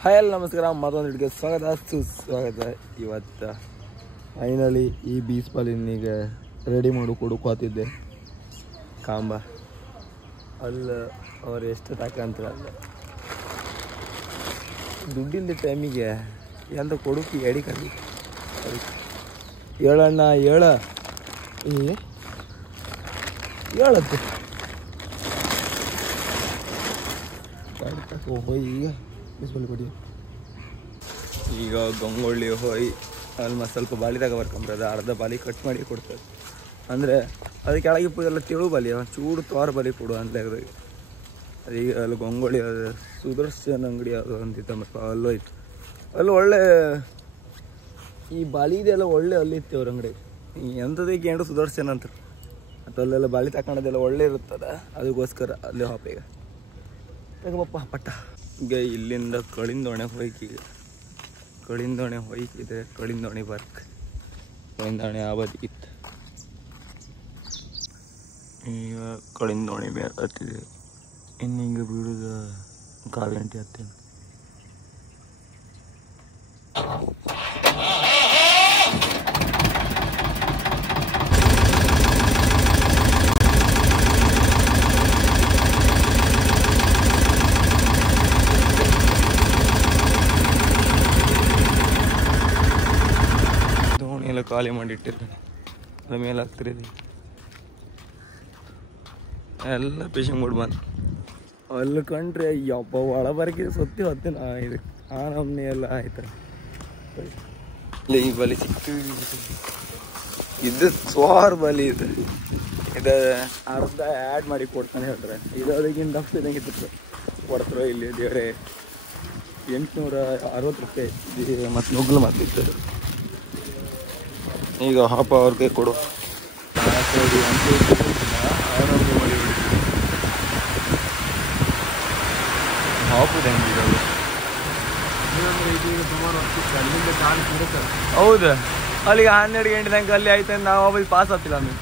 Hi ಎಲ್ಲ ನಮಸ್ಕಾರ, ಮತ್ತೊಂದು ಹಿಡಿಗೆ ಸುಸ್ವಾಗತ. ಇವತ್ತು ಫೈನಲಿ ಈ ಬೀಚ್ ಬಾಲಿನಿಗೆ ರೆಡಿ ಮಾಡಿ ಕೊಡುಕೋತಿದ್ದೆ ಕಾಂಬ ಅಲ್ಲ. ಅವ್ರು ಎಷ್ಟು ತಾಕಂತಾರೆ ಅಲ್ಲ, ದುಡ್ಡಿಂದ ಟೈಮಿಗೆ ಎಂತ ಕೊಡುಕಿ ಎಡಿ ಕಡಿ ಹೇಳಣ್ಣ ಹೇಳತ್ತೆ ಹೋಯ್. ಈಗ ಬಿಸ್ಬಲ್ಲಿ ಕೊಡಿ. ಈಗ ಗಂಗೊಳ್ಳಿ ಹೋಯ್ ಅಲ್ಲಿ ಸ್ವಲ್ಪ ಬಾಲಿ ತಗೊಬರ್ಕೊಂಬರದ, ಅರ್ಧ ಬಾಲಿ ಕಟ್ ಮಾಡಿ ಕೊಡ್ತಾರೆ. ಅಂದರೆ ಅದು ಕೆಳಗೆ ಎಲ್ಲ ತಿಳು ಬಾಲಿ, ಚೂಡು ತೋರ ಬಾಲಿ ಕೊಡು ಅಂತ ಅದೀಗ ಅಲ್ಲಿ ಗಂಗೊಳ್ಳಿ ಅದು ಸುದರ್ಶನ್ ಅಂಗಡಿ ಅದು ಅಂತಿತ್ತಂಬ ಅಲ್ಲೋಯ್ತು. ಅಲ್ಲಿ ಒಳ್ಳೆ ಈ ಬಾಲಿದೆಲ್ಲ ಒಳ್ಳೆ ಅಲ್ಲಿತ್ತು ಅವ್ರ ಅಂಗಡಿ. ಎಂಥದಕ್ಕೆ ಏನು ಸುದರ್ಶನ್ ಅಂತ ಮತ್ತು ಅಲ್ಲೆಲ್ಲ ಬಾಲಿ ತಗೊಳೋದೆಲ್ಲ ಒಳ್ಳೆ ಇರುತ್ತದ, ಅದಕ್ಕೋಸ್ಕರ ಅಲ್ಲಿ ಹಾಪ. ಈಗ ತಗೋಬಪ್ಪ ಪಟ್ಟ. ಈಗ ಇಲ್ಲಿಂದ ಕಳಿಂದೋಣೆ ಹೋಯ್ಕೀಗ ಕಳಿಂದೋಣೆ ಹೋಯ್ಕಿದೆ. ಕಳಿಂದೋಣೆ ಬರ್ಕ್ ಕಳಿಂದೋಣೆ ಆಬದಿ ಇತ್ತು. ಈಗ ಕಳಿಂದೋಣೆ ಬೇರೆ ಹತ್ತಿದೆ. ಇನ್ನೀಗ ಬೀಳುದ ಕಾಗಂಟೆ ಹತ್ತೇನೆ. ದೋಣಿ ಎಲ್ಲ ಖಾಲಿ ಮಾಡಿಟ್ಟಿರ್ತಾನೆ, ಅದ್ರ ಮೇಲೆ ಆಗ್ತಿರೋದು ಎಲ್ಲ ಫಿಶಿಂಗ್ ಬೋರ್ಡ್ ಬಂದು ಅಲ್ಲಿ ಕಂಡ್ರೆ ಯಪ್ಪ ಒಳ ಬರಕ್ಕೆ ಸೊತ್ತಿ ಹೊತ್ತೇನೆ. ಇದು ಆ ನಮ್ನೆ ಎಲ್ಲ ಆಯ್ತಾರೆ. ಈ ಬಲಿ ಸಿಕ್ತು, ಇದು ಸ್ವಾರ್ ಬಲಿ ಇದು ಅರ್ಧ ಆ್ಯಡ್ ಮಾಡಿ ಕೊಡ್ತಾನೆ ಹೇಳ್ತಾರೆ. ಇದು ಅದಕ್ಕಿಂತ ದಪ್ಪ ಇದ್ದಂಗೆ ಇತ್ತು ಕೊಡ್ತಾರೆ. ಇಲ್ಲಿ ದೇವರೇ 860 ರೂಪಾಯಿ ಮತ್ತು ನುಗ್ಗಲು ಮತ್ತಿತ್ತು. ಈಗ ಹಾಪ ಅವ್ರ ಕೈ ಕೊಡು. ಹೌದು, ಅಲ್ಲಿಗೆ 12 ಗಂಟೆ ತನಕ ಅಲ್ಲಿ ಆಯ್ತು. ನಾವು ಒಬ್ಬ ಪಾಸ್ ಆಗ್ತಿಲ್ಲ ಆಮೇಲೆ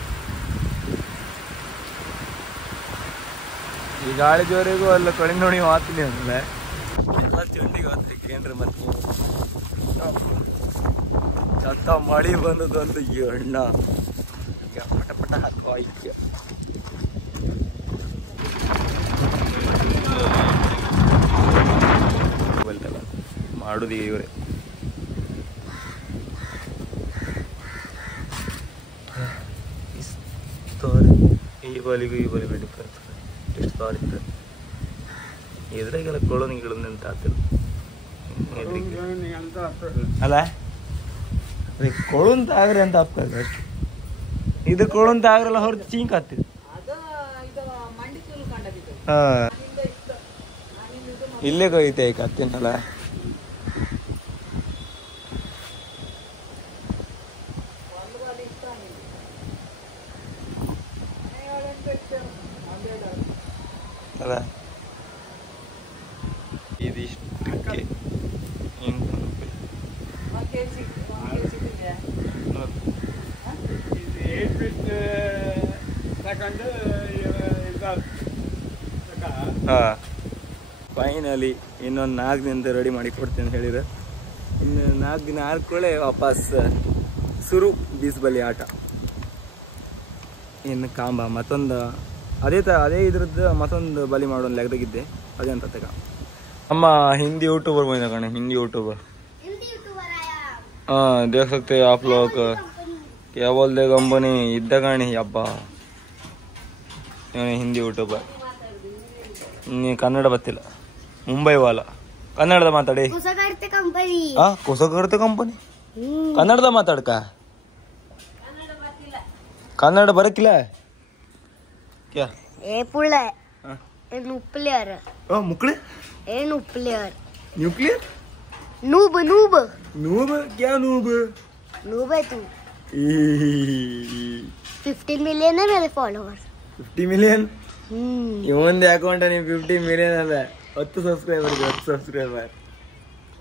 ಈ ಗಾಳಿ ಜೋರಿಗೂ ಅಲ್ಲ ಕಳಿಂದೋಣಿ ಮಾತೀನಿ ಅಂದಮೇಲೆ ಎಲ್ಲ ತಿಂಡಿಗೆ ಹೋಗ್ತೀವಿ ಏನ್ರಿ. ಮತ್ತೆ ಚತ್ತ ಮಳಿ ಬಂದದ್ದು ಅಂತ ಎಣ್ಣ ಪಟ ಪಟ ಹಾಕೋ ಐಕ್ಯ. ಮಾಡುದು ಇವರೇ. ಈ ಬಾಲಿಗೂ ಈ ಬಾಲಿಗೂ ಡಿಫ್ರೆನ್ಸ್ ಎಷ್ಟು ಸಾರಿ ಇರ್ತದೆ. ಎದುರಾಗೆಲ್ಲ ಕೊಳೋನಿಗಳು ಅಂತ ಆಗ್ತಿಲ್ಲ ಅಲ್ಲ. ಕೊಳಂತ ಆಗ್ರೆ ಅಂತ ಹಾಕ್ತಾರೆ ಅಷ್ಟು. ಇದು ಕೊಳಂತ ಆಗ್ರಲ್ಲ ಹೊರತು ಚೀಂಕ್ ಆಗ್ತಿದೆ. ಹಾ, ಇಲ್ಲೇ ಕೊಯ್ತೆ ಕತ್ತಿನಲ್ಲ. ಅಲ್ಲ ಇದಿಷ್ಟಕ್ಕೆ 800 ರೂಪಾಯಿ. ಹಾಂ, ಫೈನಲಿ ಇನ್ನೊಂದು 4 ದಿನದ ರೆಡಿ ಮಾಡಿ ಕೊಡ್ತೇನೆ ಹೇಳಿದ್ರೆ, ಇನ್ನು 4 ದಿನ ಆದ್ಕೊಳ್ಳೆ ವಾಪಸ್ ಶುರು ಬೀಚ್ ಬಲಿ ಆಟ. ಇನ್ನು ಕಾಂಬ ಮತ್ತೊಂದು ಅದೇ ಇದ್ರದ್ದು ಮತ್ತೊಂದು ಬಲಿ ಮಾಡೋದು ಲೆಕ್ಕದಾಗಿದ್ದೆ. ಅದೇಂತ ತಗ ನಮ್ಮ ಹಿಂದಿ ಯೂट्यूबर ಬಂದ ಕಣೆ, ಹಿಂದಿ यूट्यूबर. हाँ देख सकते हैं आप लोग, क्या बोलते कंपनी इद्दा काणी अब्बा ಹಿಂದಿ ಯೂಟ್ಯೂಬರ್. ನೀ ಕನ್ನಡ ಗೊತ್ತಿಲ್ಲ, ಮುಂಬೈ ವಾಲ ಕನ್ನಡದ ಮಾತಾಡಿ. ಹೊಸಗರ್ತೆ ಕಂಪನಿ ಕನ್ನಡದ ಮಾತಾಡ್ಕ. ಕನ್ನಡ ಬರಕಿಲ್ಲ ಕ್ಯಾ पुळे न्यूक्लियर मुकले nuclear nuclear noob noob noob क्या नूब नूब है तू. 15 मिलियन है मेरे फॉलोअर्स. 50 मिलियन इवंदे अकाउंट नहीं 50 मिलियन अಲ್ಲ 10 सब्सक्राइबर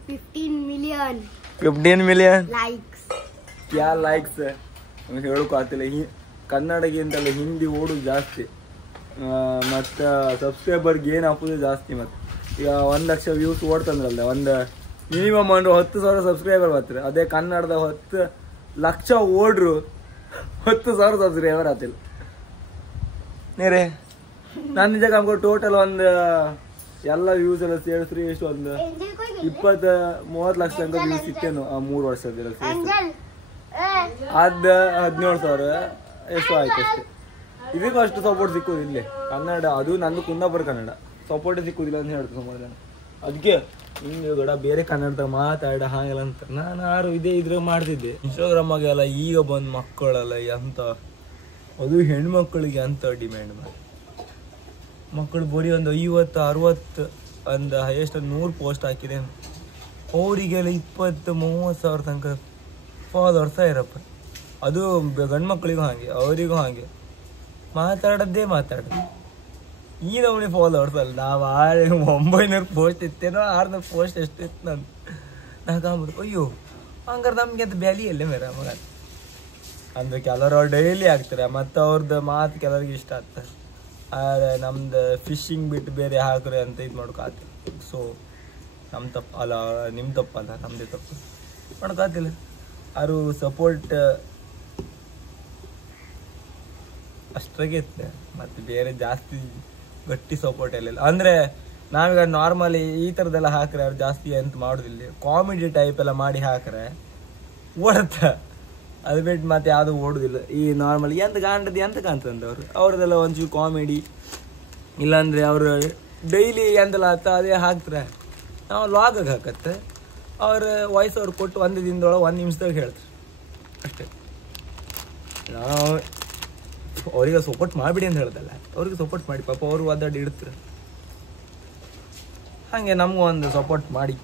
15 मिलियन लाइक्स. क्या लाइक्स ನಮಗೆ ಹೇಳೋಕೆ ಆಗ್ತಿಲ್ಲ. ಕನ್ನಡಗಿಂತಲ್ಲ ಹಿಂದಿ ಓಡು ಜಾಸ್ತಿ, ಮತ್ತು ಸಬ್ಸ್ಕ್ರೈಬರ್ಗೆ ಏನು ಹಾಕೋದು ಜಾಸ್ತಿ. ಮತ್ತು ಈಗ 1 ಲಕ್ಷ ವ್ಯೂಸ್ ಓಡ್ತಂದ್ರಲ್ಲ, ಒಂದು ಮಿನಿಮಮ್ ಒಂದು 10,000 ಸಬ್ಸ್ಕ್ರೈಬರ್ ಬರ್ತಾರೆ. ಅದೇ ಕನ್ನಡದ 10 ಲಕ್ಷ ಓಡ್ರು 10,000 ಸಬ್ಸ್ಕ್ರೈಬರ್ ಆತಿಲ್ಲ ನೀರೇ. ನನ್ನ ನಿಜ ನಮ್ಗೆ ಟೋಟಲ್ ಒಂದು ಎಲ್ಲ ವ್ಯೂಸ್ ಎಲ್ಲ ಸೇರಿಸ್ರಿ ಎಷ್ಟು ಒಂದು 20-30 ಲಕ್ಷ ತನಕ ವ್ಯೂಸ್ ಇತ್ತೇನು ಆ 3 ವರ್ಷದ ಅದ 17,000 ಎಷ್ಟು ಆಯ್ತು ಅಷ್ಟೇ. ಇದಕ್ಕೂ ಅಷ್ಟು ಸಪೋರ್ಟ್ ಸಿಕ್ಕುದು ಇಲ್ಲಿ ಕನ್ನಡ, ಅದು ನಂದು ಕುಂದಾಪುರ ಕನ್ನಡ ಸಪೋರ್ಟ್ ಸಿಕ್ಕುದಿಲ್ಲ ಅಂತ ಹೇಳ್ತಾರೆ ಸುಮಾರು ಜನ. ಅದಕ್ಕೆ ಹಿಂಗೆ ಗಡ ಬೇರೆ ಕನ್ನಡದಾಗ ಮಾತಾಡ ಹಾಗೆಲ್ಲ ಅಂತ ನಾನು ಯಾರು ಇದ್ರಾಗ ಮಾಡ್ತಿದ್ದೆ. ಇನ್ಸ್ಟಾಗ್ರಾಮಾಗೆಲ್ಲ ಈಗ ಬಂದು ಮಕ್ಕಳೆಲ್ಲ ಎಂತ, ಅದು ಹೆಣ್ಮಕ್ಳಿಗೆ ಅಂತ ಡಿಮ್ಯಾಂಡ್ ಮಾಡಿ ಮಕ್ಕಳು ಬರೀ ಒಂದು 50-60 ಒಂದು ಹೈಯೆಸ್ಟ್ 100 ಪೋಸ್ಟ್ ಹಾಕಿದೆ. ಅವರಿಗೆಲ್ಲ 20-30 ಸಾವಿರ ತನಕ ಫಾಲೋವರ್ಸ ಇರಪ್ಪ. ಅದು ಗಂಡು ಮಕ್ಕಳಿಗೂ ಹಾಗೆ ಅವರಿಗೂ ಹಾಗೆ ಮಾತಾಡೋದೇ ಮಾತಾಡೋದು. ಈ ನಮ್ಮನೆ ಫಾಲೋವರ್ಸ್ ಅಲ್ಲ. ನಾವು 900 ಪೋಸ್ಟ್ ಇತ್ತೇನೋ 600 ಪೋಸ್ಟ್ ಎಷ್ಟಿತ್ತು ನಾನು ನಾಕಂಬುದು. ಅಯ್ಯೋ ಹಂಗಾರೆ ನಮ್ಗೆ ಅಂತ ಬ್ಯಾಲಿ ಎಲ್ಲೇ ಮೇರ ಮಗ ಅಂದರೆ ಕೆಲವರು ಅವ್ರು ಡೈಲಿ ಆಗ್ತಾರೆ ಮತ್ತು ಅವ್ರದ್ದು ಮಾತು ಕೆಲವ್ರಿಗೆ ಇಷ್ಟ ಆಗ್ತಾರೆ. ಆದರೆ ನಮ್ದು ಫಿಶಿಂಗ್ ಬಿಟ್ಟು ಬೇರೆ ಹಾಕ್ರೆ ಅಂತ ಇದು ಮಾಡ್ಕೊತಿಲ್ಲ. ಸೊ ನಮ್ಮ ತಪ್ಪು ಅಲ್ಲ, ನಿಮ್ಮ ತಪ್ಪಲ್ಲ, ನಮ್ಮದೇ ತಪ್ಪು ಮಾಡ್ಕೊತಿಲ್ಲ. ಅವರು ಸಪೋರ್ಟ್ ಅಷ್ಟ್ರಾಗೆ ಇತ್ತು ಮತ್ತು ಬೇರೆ ಜಾಸ್ತಿ ಗಟ್ಟಿ ಸಪೋರ್ಟ್ ಎಲ್ಲ. ಅಂದರೆ ನಾವೀಗ ನಾರ್ಮಲಿ ಈ ಥರದ್ದೆಲ್ಲ ಹಾಕ್ರೆ ಅವ್ರು ಜಾಸ್ತಿ ಎಂತ ಮಾಡೋದಿಲ್ಲ. ಕಾಮಿಡಿ ಟೈಪ್ ಎಲ್ಲ ಮಾಡಿ ಹಾಕ್ರೆ ಓಡುತ್ತೆ, ಅದು ಬಿಟ್ಟು ಮತ್ತೆ ಯಾವುದು ಓಡುದಿಲ್ಲ. ಈ ನಾರ್ಮಲ್ ಎಂತ ಕಾಣ್ತಂದವ್ರು ಅವ್ರದ್ದೆಲ್ಲ ಒಂಚೂರು ಕಾಮಿಡಿ ಇಲ್ಲಾಂದರೆ ಅವರು ಡೈಲಿ ಎಂತೆಲ್ಲ ಆತ ಅದೇ ಹಾಕ್ತಾರೆ. ನಾವು ಲಾಗಾಗಿ ಹಾಕತ್ತೆ ಅವ್ರ ವಾಯ್ಸ್ ಅವ್ರು ಕೊಟ್ಟು 1 ದಿನದೊಳಗೆ 1 ನಿಮಿಷದಾಗ ಹೇಳ್ತಾರೆ ಅಷ್ಟೇ. ನಾವು ಅವ್ರಿಗೆ ಸಪೋರ್ಟ್ ಮಾಡಿಬಿಡಿ ಅಂತ ಹೇಳ್ದಲ್ಲ, ಅವ್ರಿಗೆ ಸಪೋರ್ಟ್ ಮಾಡಿ ಪಾಪ ಅವರು ಒದ್ದಾಡಿ ಇಡ್ತಾರೆ. ಹಾಗೆ ನಮಗೂ ಒಂದು ಸಪೋರ್ಟ್ ಮಾಡಿ.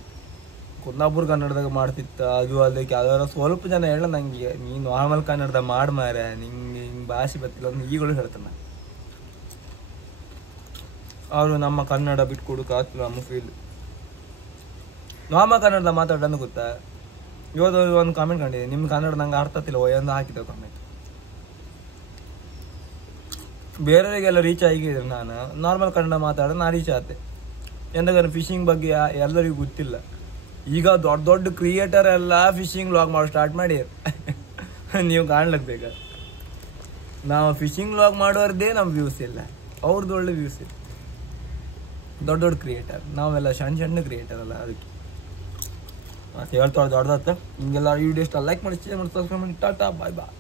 ಕುಂದಾಪುರ ಕನ್ನಡದಾಗ ಮಾಡ್ತಿತ್ತ, ಅದು ಅದಕ್ಕೆ ಯಾವ್ದಾರ ಸ್ವಲ್ಪ ಜನ ಹೇಳ ನಂಗೆ ನೀನು ನಾರ್ಮಲ್ ಕನ್ನಡದಾಗ ಮಾಡಿ ಮಾರ ನಿಂಗೆ ಹಿಂಗೆ ಭಾಷೆ ಬರ್ತಿಲ್ಲ ಅಂತ ಈಗಲೂ ಹೇಳ್ತಾನೆ. ಅವರು ನಮ್ಮ ಕನ್ನಡ ಬಿಟ್ಕೊಡಕ್ಕೆ ಆಗ್ತಿಲ್ಲ ನಮ್ಮ ಫೀಲ್. ನಾರ್ಮಲ್ ಕನ್ನಡದಾಗ ಮಾತಾಡೋದು ಗೊತ್ತಾ. ಇವತ್ತು ಒಂದು ಕಾಮೆಂಟ್ ಕಂಡಿದೆ, ನಿಮ್ಮ ಕನ್ನಡ ನಂಗೆ ಅರ್ಥ ಆಗ್ತಿಲ್ಲ ಒಂದು ಹಾಕಿದ್ದೆ ಕಾಮೆಂಟ್. ಬೇರೆಯವರಿಗೆಲ್ಲ ರೀಚ್ ಆಗಿದ್ರೆ ನಾನು ನಾರ್ಮಲ್ ಕನ್ನಡ ಮಾತಾಡೋದು ನಾನು ರೀಚ್ ಆದೆ. ಎಂದಾದ್ರೆ ಫಿಶಿಂಗ್ ಬಗ್ಗೆ ಎಲ್ಲರಿಗೂ ಗೊತ್ತಿಲ್ಲ. ಈಗ ದೊಡ್ಡ ದೊಡ್ಡ ಕ್ರಿಯೇಟರ್ ಎಲ್ಲ ಫಿಶಿಂಗ್ ವ್ಲಾಗ್ ಮಾಡೋ ಸ್ಟಾರ್ಟ್ ಮಾಡಿ ನೀವು ಕಾಣ್ಲಕ್ ಬೇಕ. ನಾವು ಫಿಶಿಂಗ್ ವ್ಲಾಗ್ ಮಾಡೋರ್ದೇ ನಮ್ಮ ವ್ಯೂಸ್ ಇಲ್ಲ, ಅವ್ರದ್ದು ಒಳ್ಳೆ ವ್ಯೂಸ್ ಇಲ್ಲ. ದೊಡ್ಡ ದೊಡ್ಡ ಕ್ರಿಯೇಟರ್, ನಾವೆಲ್ಲ ಸಣ್ಣ ಕ್ರಿಯೇಟರ್ ಅಲ್ಲ. ಅದಕ್ಕೆ ಮತ್ತೆ ಹೇಳ್ತಾಳೆ ದೊಡ್ಡದಾತ. ಹಿಂಗೆಲ್ಲ ವಿಡಿಯೋ ಇಷ್ಟ ಲೈಕ್ ಮಾಡಿ, ಶೇರ್ ಮಾಡಿ, ಸಬ್ಸ್ಕ್ರೈಬ್ ಮಾಡಿ. ಟಾಟಾ ಬಾಯ್ ಬಾಯ್.